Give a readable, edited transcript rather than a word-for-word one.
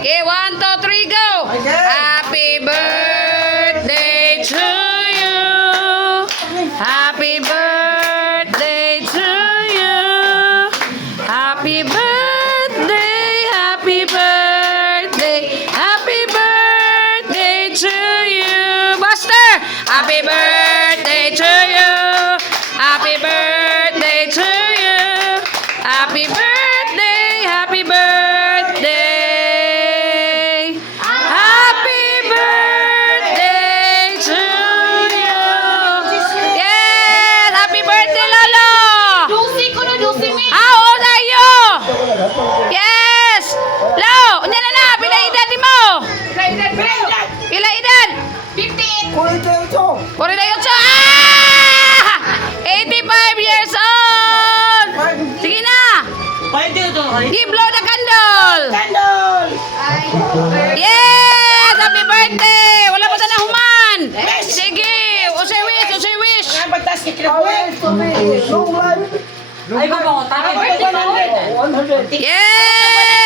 Okay, 1, 2, 3, go! Happy birthday to you. Happy birthday to you. Happy birthday, happy birthday, happy birthday to you. Buster! Happy birthday to you. Happy birthday to you. Happy birthday, happy birthday. Happy birthday to you. Yes, happy birthday, Lolo. Juicy ko na, juicy me. How old are you? Yes. Lo, unya na, pila edad ni mo? Pila edad? 58. 48. Ah! 85 years old. Sige na. Give blow the candle. Yes, happy birthday. Wala pa na human. Sige, usay wish, usay wish. Ay, Yes.